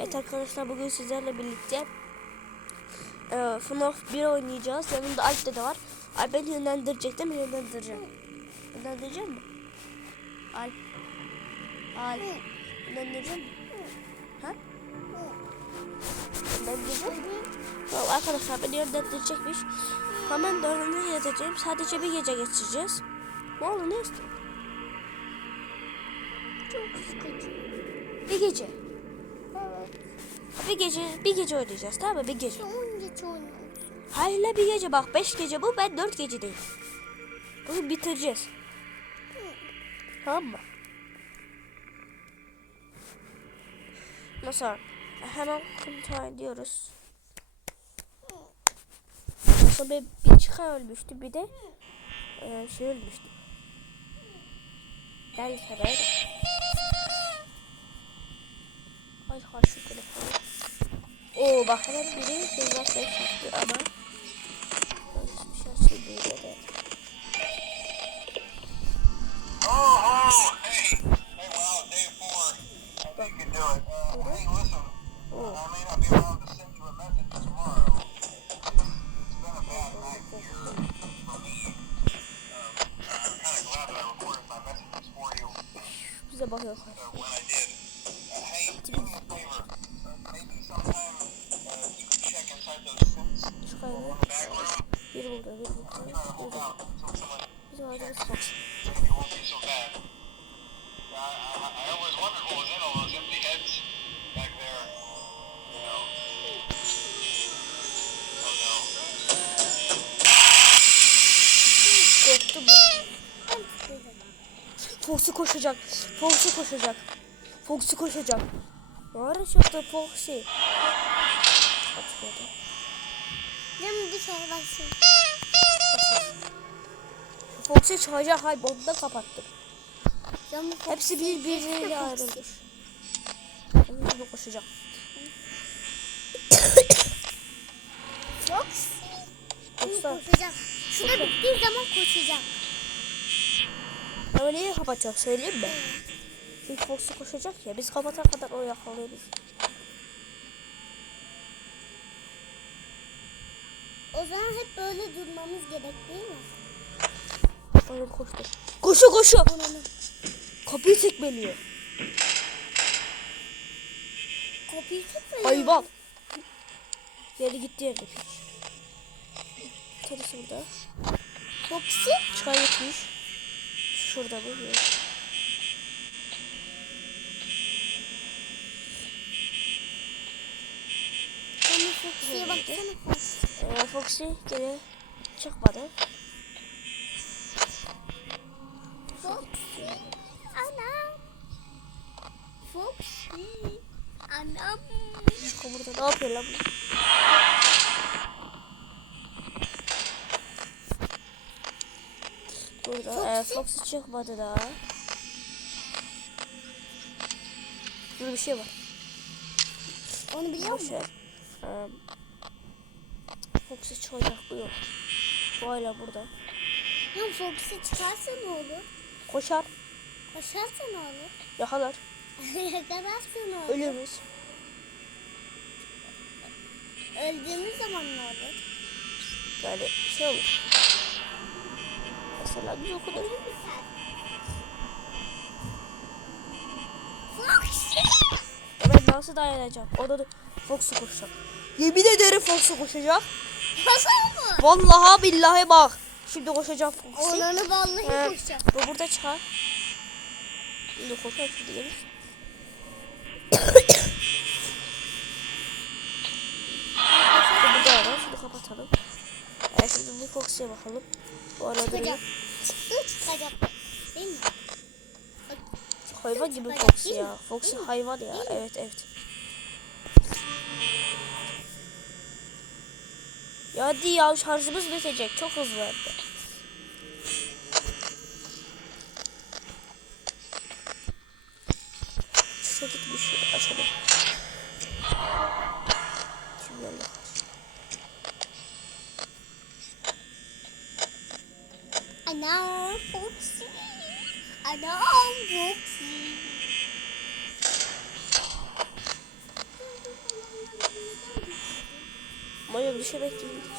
Evet arkadaşlar bugün sizlerle birlikte e, FNAF 1 oynayacağız. Yanımda Alp de var. Alp beni yönlendirecek değil? Yönlendireceğim. Yönlendireceğim mi? Alp. Alp. Yönlendireceğim mi? Ha? Yönlendireceğim mi? Tamam arkadaşlar beni yönlendirecekmiş. Hemen dördüncü yazacağım. Sadece bir gece geçireceğiz. Ne oldu ne istiyorsun? Çok sıkıcı. Bir gece. Bir gece bir gece oynayacağız tamam mı? Bir gece. Son geç oynuyoruz. Hayır la bir gece bak beş gece bu ben dört gece değil. Bugün bitireceğiz. Tamam mı? Mesela hemen kontrol ediyoruz. Sonra bir, bir çıka ölmüştü bir de e, şey ölmüştü. Gel şuraya. Ay karşı telefonu. Oo bak hemen biri cezasını çaktı ama hiçbir şey değil evet. Oh, oh, koşacak. Foxy koşacak. Foxy koşacak. Ne ara çıktı Foxy? Atmadı. Değil dışarı baksın? Foxy çıkacak. Hayır onu da kapattım. Camı Hepsi birbiriyle Foxy. ayrılmış. Şimdi koşacak. Fox. Yoksa Koşacak. Şurada bittiği zaman koşacak. Niye kapatacak söyleyeyim mi? Çünkü Foxy koşacak ya. Biz kapatana kadar o yakalıyoruz. O zaman hep böyle durmamız gerek değil mi? Oyun koştu. Koşu koşu. Ananı. Kapıyı tekmeliyor. Kopya tutmuyor. Hayvan. Yeri gitti yerde. Tanesi burada. Foxy. Çıkar gitmiş. Şurada bu. Foxy'ye baksana Fox. Ee, Foxy geri çıkmadı. Foxy. Anam. Foxy. Anam. Çıkıyor burada. Ne yapıyor lan bu? Burada. Ee, Foxy çıkmadı daha. Burada bir şey var. Onu biliyor musun? Ee, Foxy çıkacak bu yok. Bu hala burada. Ya Foxy çıkarsa ne olur? Koşar. Koşarsa ne olur? Yakalar. Yakalarsa ne olur? Ölürüz. Öldüğümüz zaman ne olur? Yani şey olur. Mesela biz o kadar ben nasıl dayanacağım? Orada da Fox'u koşacak. Yemin ederim Fox'u koşacak. Hasan mı? Vallahi billahi bak. Şimdi koşacak Fox'u. Onanı vallahi Ee, koşacak. bu burada çıkar. Şimdi koşar şimdi gelir. Bu burada var. Şunu kapatalım. Evet şimdi bu Fox'e bakalım. Bu arada Çıkacak. Çıktı çıkacak. Değil mi? hayvan gibi Fox ya. Fox hayvan ya. Evet evet. Ya hadi ya şarjımız bitecek. Çok hızlı Maya düşerek değildik.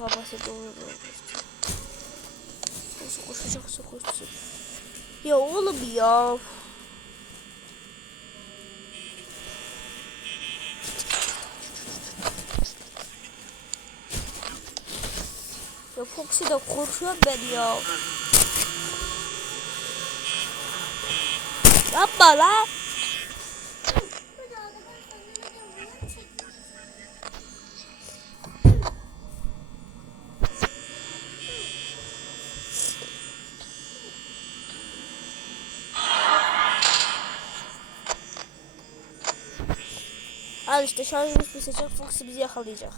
Ne kapasite olur Nasıl koşacaksa koşsun. Ya oğlum ya. Ya Foxy'den korkuyorum ben ya. Yapma lan. Al işte şarjımız bitecek. Foxy bizi yakalayacak.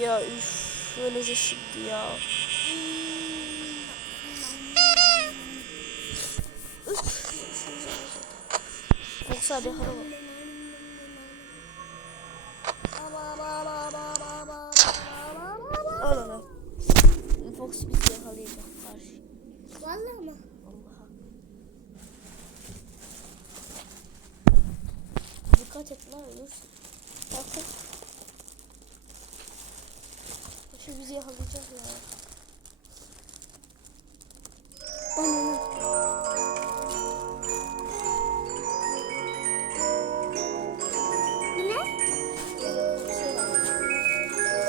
Ya üf. Böylece şimdi ya. Foxy abi yakalama. Al Ölürsün. Bakın. Şu bizi yakalayacak ya.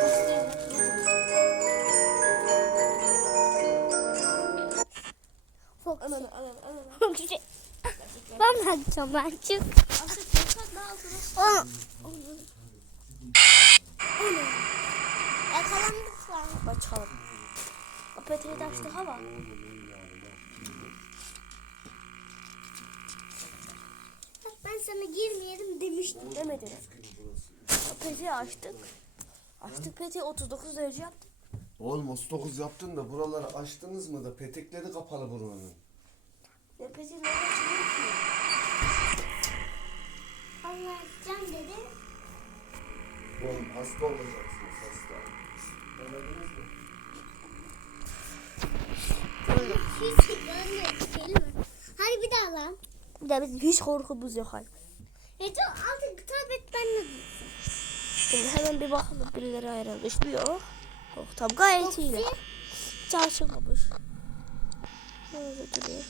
Hastaya Fox. Ananı ananı ananı. ben bakacağım ben çık. Onu. Yakalandık lan. O peteği de açtık ama. Ben sana girmeyelim demiştim. Demediniz. O peteği açtık. Açtık peteği 39 derece yaptık. Oğlum 39 yaptın da buraları açtınız mı da petekleri kapalı buranın. Ne peteği ne açılıyor ki? Anlatacağım dedi. Oğlum hasta olacaksınız hasta. Anladınız mı? Hiç görmedik? Hadi bir daha lan. Bir de bizim hiç korkumuz yok hayır. Ece artık tablet benle Şimdi hemen bir bakalım birileri ayrılmış mı yok. Yok tam gayet iyi. Hiç açılmamış. Böyle duruyor.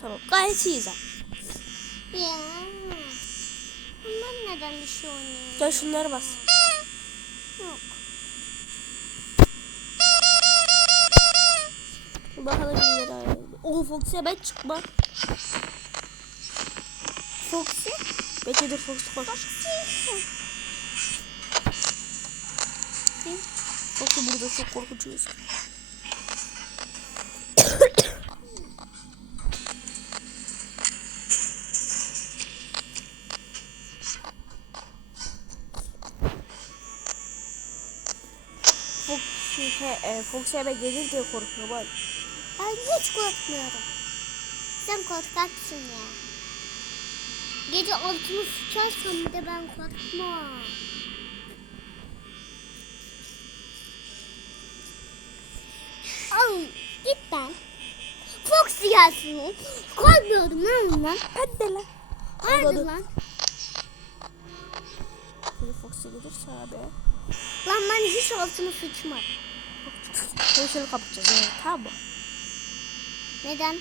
Tamam gayet iyi zaten. Ya. Bunlar neden bir şey oynuyor? Gel şunları bas. Yok. Bir bakalım birileri ayrıldı. Oo Foxy'e ben çıkma. Foxy. Belki de Fox koş. Foxy burada çok korkutuyoruz. E, Foxy eve gelir diye korkuyorum. Bak. Ben hiç korkmuyorum. Sen korkaksın ya. Gece altını sıçarsam bir de ben korkmam. Al git ben. Foxy gelsin. Korkmuyordum lan ondan. Hadi lan. Hadi Anladım. lan. Foxy gelirse abi. Lan ben hiç altını sıçmam. Şöyle kapatacağız. Evet, tamam mı? Neden?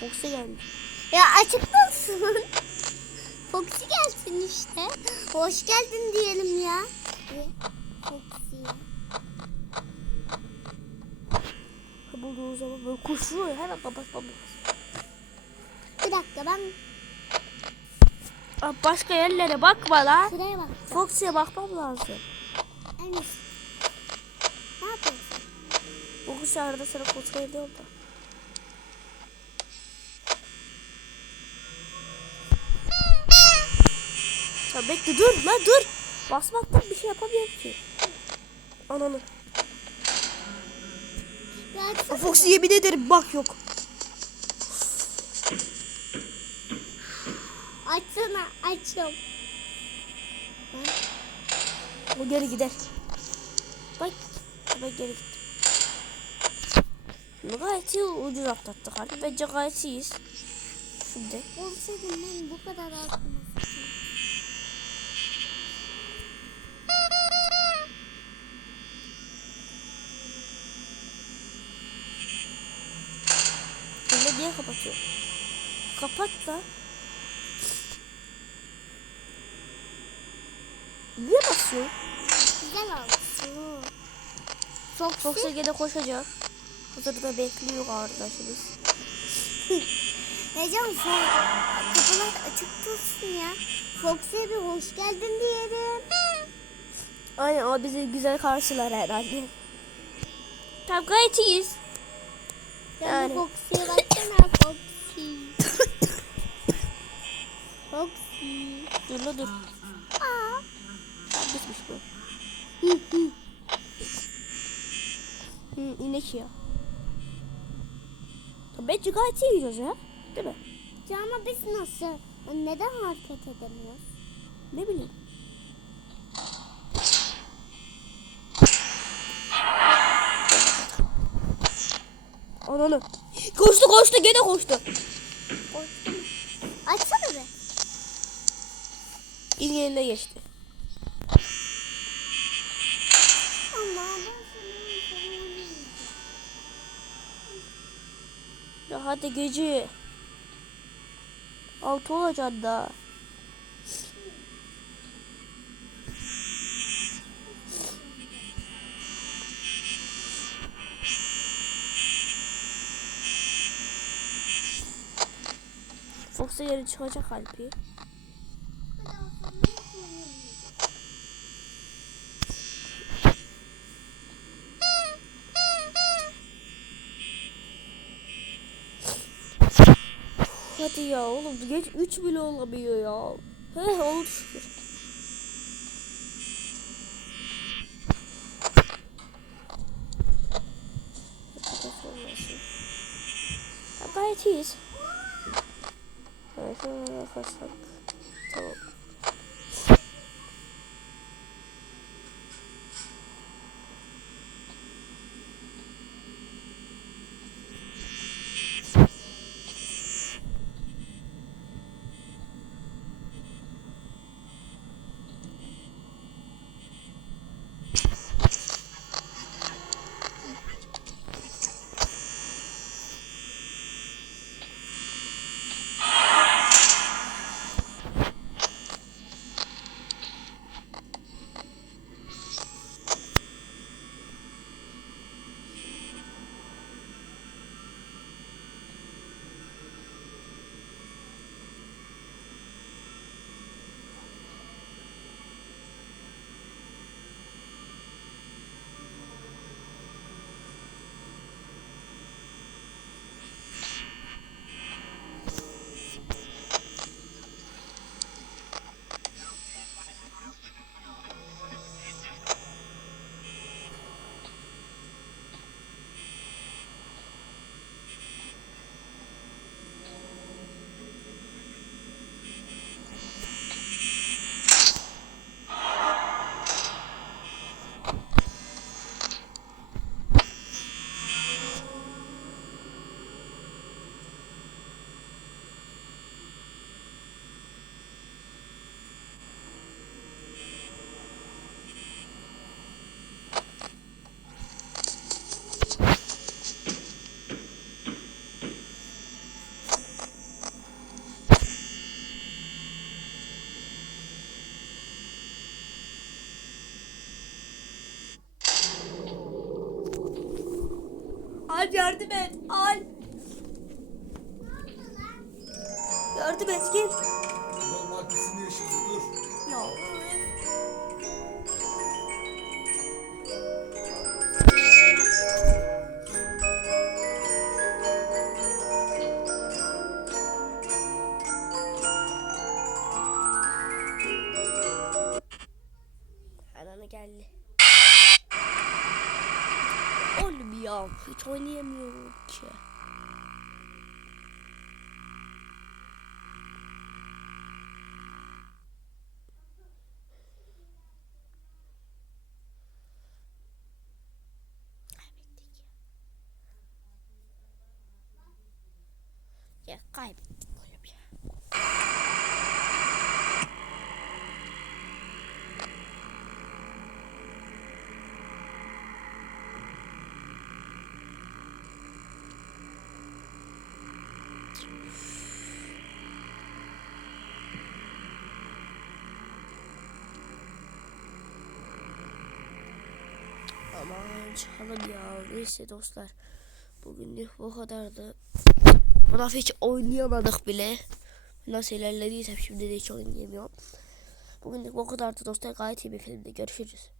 Foxy geldi. Ya açık mısın? Foxy gelsin işte. Hoş geldin diyelim ya. Foxy. Bulduğu zaman böyle koşuyor. Hemen kapatmam lazım. Bir dakika ben Başka yerlere bakma lan. şuraya bak. Foxy'ye bakmam lazım. Enes. Ne Neyse arada sıra kontrol ediyorum da. Ya bekle dur la dur. Basmaktan bir şey yapamıyorum ki. Ananı. Ya, Foxy yemin ederim bak yok. Açsana açım. O geri gider. Bak. Bak geri gitti. Şimdi gayet iyi ucuz atlattık artık. Bence gayet iyiyiz. Şimdi. Olsaydım ben bu kadar atmasaydım. Şimdi niye kapatıyor? Kapat da. Niye basıyor? Güzel oldu. Çok Fox'a gene koşacak. Hazırda bekliyor arkadaşımız. Ecem Fo kapılar açık dursun ya. Fox'e bir hoş geldin diyelim. Aynen o bizi güzel karşılar herhalde. Gayet iyiyiz. Yani. Foxy'ye baksana Foxy. Foxy. Dur la dur. Aa. Bitmiş bu. Hı, inek ya. Bence gayet iyi gidiyoruz ya. Değil mi? Ya ama biz nasıl? Neden hareket edemiyoruz? Ne bileyim. Ananı. Koştu koştu gene koştu. Koştum. Açsana be. İlk eline geçti. Allah ben seni Ya hadi gece. Altı olacak da. Fox'a yeri çıkacak Alpi. Hadi ya oğlum geç 3 bile olamıyor ya. He oldu şükür. Gayet iyiyiz. Evet. Tamam. Al yardım et. Al. Yardım et gel. Normal pisini yaşadı dur. Ya. oynayamıyorum. Hiç oynayamıyorum ki. Aman çıkalım ya. Neyse dostlar. Bugünlük bu kadardı. Buna hiç oynayamadık bile. Nasıl ilerlediysem şimdi de hiç oynayamıyorum. Bugünlük bu kadardı dostlar. Gayet iyi bir filmde. Görüşürüz.